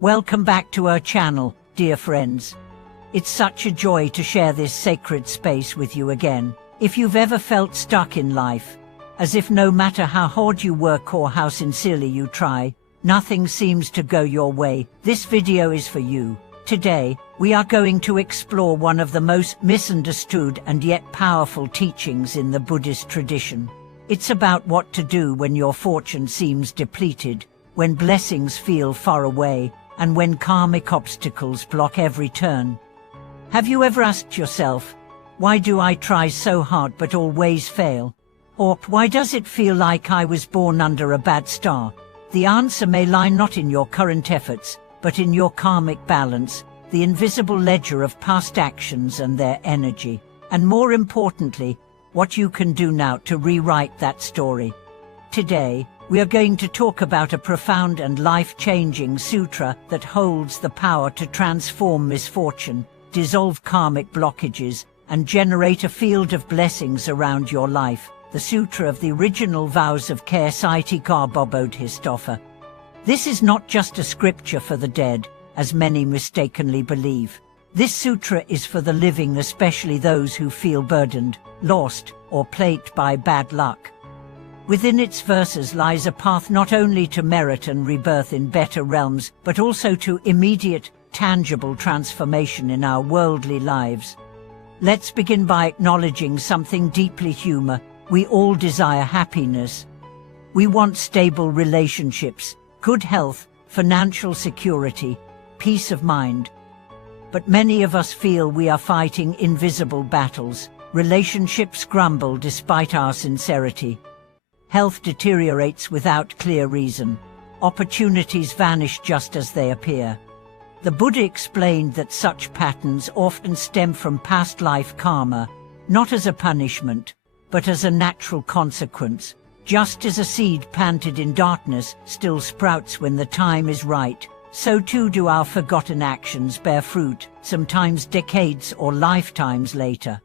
Welcome back to our channel, dear friends. It's such a joy to share this sacred space with you again. If you've ever felt stuck in life, as if no matter how hard you work or how sincerely you try, nothing seems to go your way, this video is for you. Today, we are going to explore one of the most misunderstood and yet powerful teachings in the Buddhist tradition. It's about what to do when your fortune seems depleted, when blessings feel far away, and when karmic obstacles block every turn. Have you ever asked yourself, why do I try so hard but always fail? Or why does it feel like I was born under a bad star? The answer may lie not in your current efforts, but in your karmic balance, the invisible ledger of past actions and their energy. And more importantly, what you can do now to rewrite that story. Today, we are going to talk about a profound and life-changing sutra that holds the power to transform misfortune, dissolve karmic blockages, and generate a field of blessings around your life, the Sutra of the Original Vows of Misfortune. This is not just a scripture for the dead, as many mistakenly believe. This sutra is for the living, especially those who feel burdened, lost, or plagued by bad luck. Within its verses lies a path not only to merit and rebirth in better realms, but also to immediate, tangible transformation in our worldly lives. Let's begin by acknowledging something deeply human. We all desire happiness. We want stable relationships, good health, financial security, peace of mind. But many of us feel we are fighting invisible battles. Relationships crumble despite our sincerity. Health deteriorates without clear reason. Opportunities vanish just as they appear. The Buddha explained that such patterns often stem from past life karma, not as a punishment, but as a natural consequence. Just as a seed planted in darkness still sprouts when the time is right, so too do our forgotten actions bear fruit, sometimes decades or lifetimes later.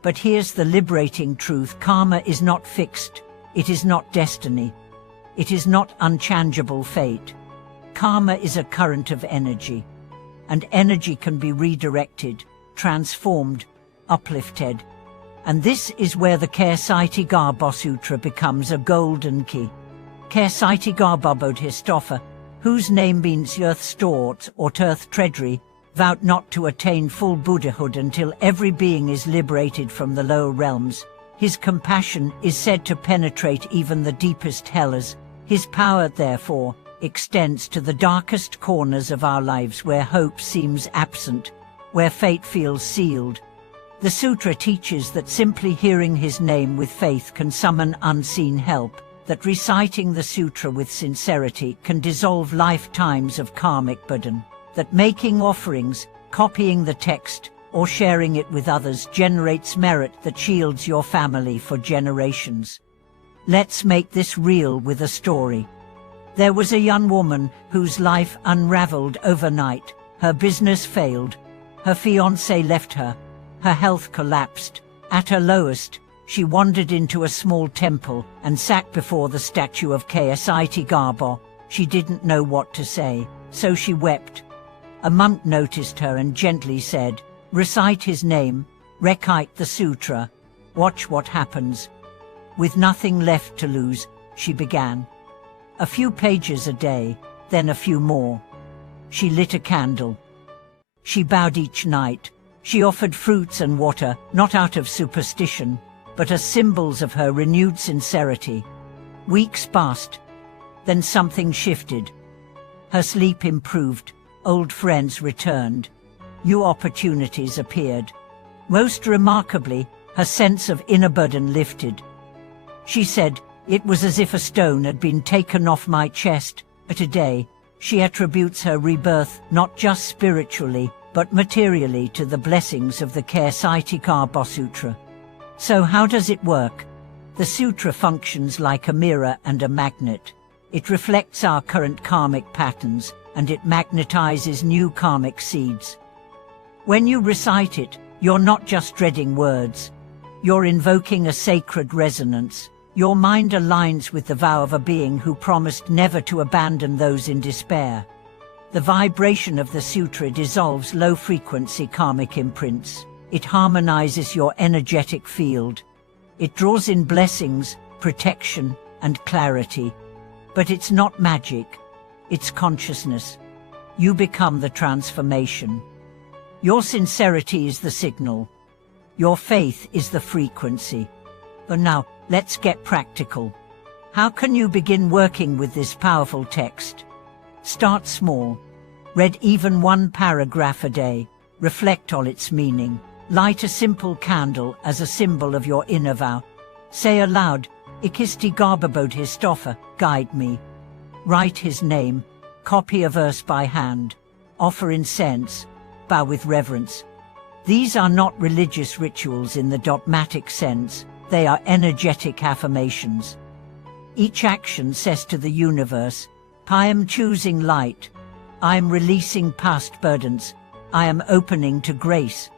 But here's the liberating truth: karma is not fixed. It is not destiny. It is not unchangeable fate. Karma is a current of energy, and energy can be redirected, transformed, uplifted. And this is where the Misfortune Sutra becomes a golden key. Misfortune, whose name means earth stores or earth treasury, vowed not to attain full Buddhahood until every being is liberated from the lower realms. His compassion is said to penetrate even the deepest hells. His power, therefore, extends to the darkest corners of our lives where hope seems absent, where fate feels sealed. The sutra teaches that simply hearing his name with faith can summon unseen help, that reciting the sutra with sincerity can dissolve lifetimes of karmic burden, that making offerings, copying the text, or sharing it with others generates merit that shields your family for generations. Let's make this real with a story. There was a young woman whose life unraveled overnight. Her business failed. Her fiancé left her. Her health collapsed. At her lowest, she wandered into a small temple and sat before the statue of Misfortune. She didn't know what to say, so she wept. A monk noticed her and gently said, "Recite his name, recite the sutra, watch what happens." With nothing left to lose, she began. A few pages a day, then a few more. She lit a candle. She bowed each night. She offered fruits and water, not out of superstition, but as symbols of her renewed sincerity. Weeks passed. Then something shifted. Her sleep improved. Old friends returned. New opportunities appeared. Most remarkably, her sense of inner burden lifted. She said, "It was as if a stone had been taken off my chest." Today, she attributes her rebirth not just spiritually, but materially to the blessings of the Misfortune Sutra. So how does it work? The sutra functions like a mirror and a magnet. It reflects our current karmic patterns, and it magnetizes new karmic seeds. When you recite it, you're not just dreading words. You're invoking a sacred resonance. Your mind aligns with the vow of a being who promised never to abandon those in despair. The vibration of the sutra dissolves low-frequency karmic imprints. It harmonizes your energetic field. It draws in blessings, protection, and clarity. But it's not magic. It's consciousness. You become the transformation. Your sincerity is the signal. Your faith is the frequency. But now, let's get practical. How can you begin working with this powerful text? Start small. Read even one paragraph a day. Reflect on its meaning. Light a simple candle as a symbol of your inner vow. Say aloud, Buddhistpractice, guide me. Write his name. Copy a verse by hand. Offer incense. Bow with reverence. These are not religious rituals in the dogmatic sense. They are energetic affirmations. Each action says to the universe, I am choosing light. I am releasing past burdens. I am opening to grace.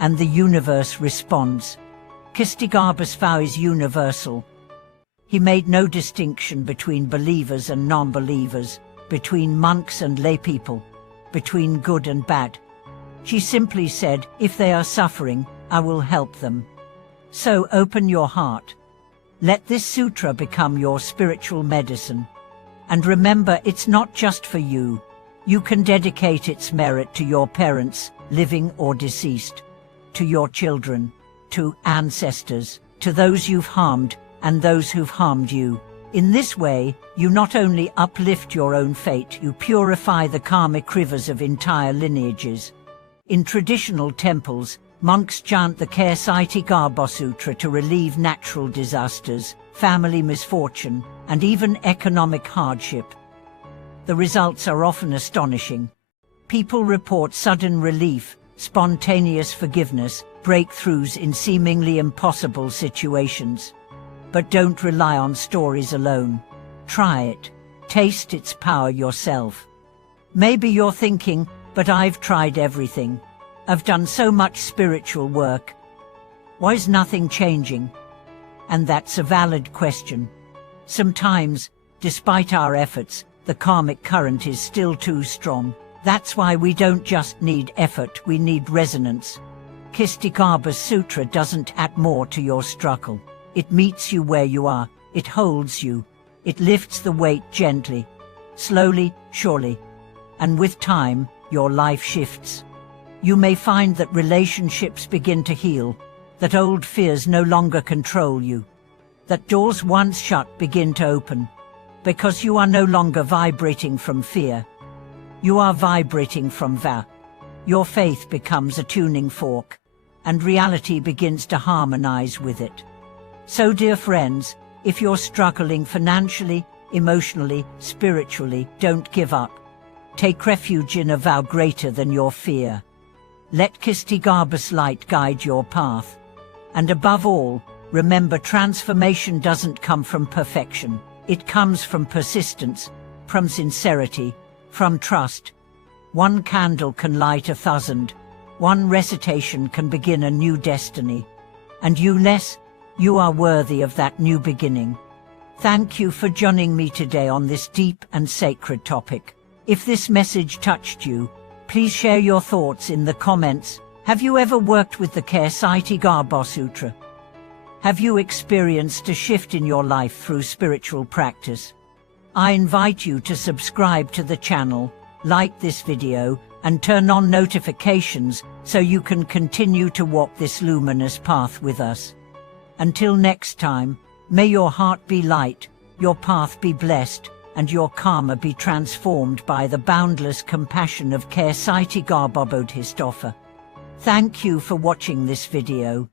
And the universe responds. Kistigarbha's vow is universal. He made no distinction between believers and non-believers, between monks and laypeople, between good and bad. She simply said, if they are suffering, I will help them. So open your heart. Let this sutra become your spiritual medicine. And remember, it's not just for you. You can dedicate its merit to your parents, living or deceased, to your children, to ancestors, to those you've harmed, and those who've harmed you. In this way, you not only uplift your own fate, you purify the karmic rivers of entire lineages. In traditional temples, monks chant the Qigong Sutra to relieve natural disasters, family misfortune, and even economic hardship. The results are often astonishing. People report sudden relief, spontaneous forgiveness, breakthroughs in seemingly impossible situations. But don't rely on stories alone. Try it. Taste its power yourself. Maybe you're thinking, but I've tried everything. I've done so much spiritual work. Why is nothing changing? And that's a valid question. Sometimes, despite our efforts, the karmic current is still too strong. That's why we don't just need effort, we need resonance. Kistigarbha's sutra doesn't add more to your struggle. It meets you where you are, it holds you, it lifts the weight gently, slowly, surely. And with time, your life shifts. You may find that relationships begin to heal, that old fears no longer control you, that doors once shut begin to open, because you are no longer vibrating from fear. You are vibrating from vow. Your faith becomes a tuning fork, and reality begins to harmonize with it. So, dear friends, if you're struggling financially, emotionally, spiritually, don't give up. Take refuge in a vow greater than your fear. Let Kistigarbha's light guide your path. And above all, remember, transformation doesn't come from perfection. It comes from persistence, from sincerity, from trust. One candle can light 1,000. One recitation can begin a new destiny. And you are worthy of that new beginning. Thank you for joining me today on this deep and sacred topic. If this message touched you, please share your thoughts in the comments. Have you ever worked with the Qigong Sutra? Have you experienced a shift in your life through spiritual practice? I invite you to subscribe to the channel, like this video, and turn on notifications so you can continue to walk this luminous path with us. Until next time, may your heart be light, your path be blessed, and your karma be transformed by the boundless compassion of Qigong Buddhistpractice. Thank you for watching this video.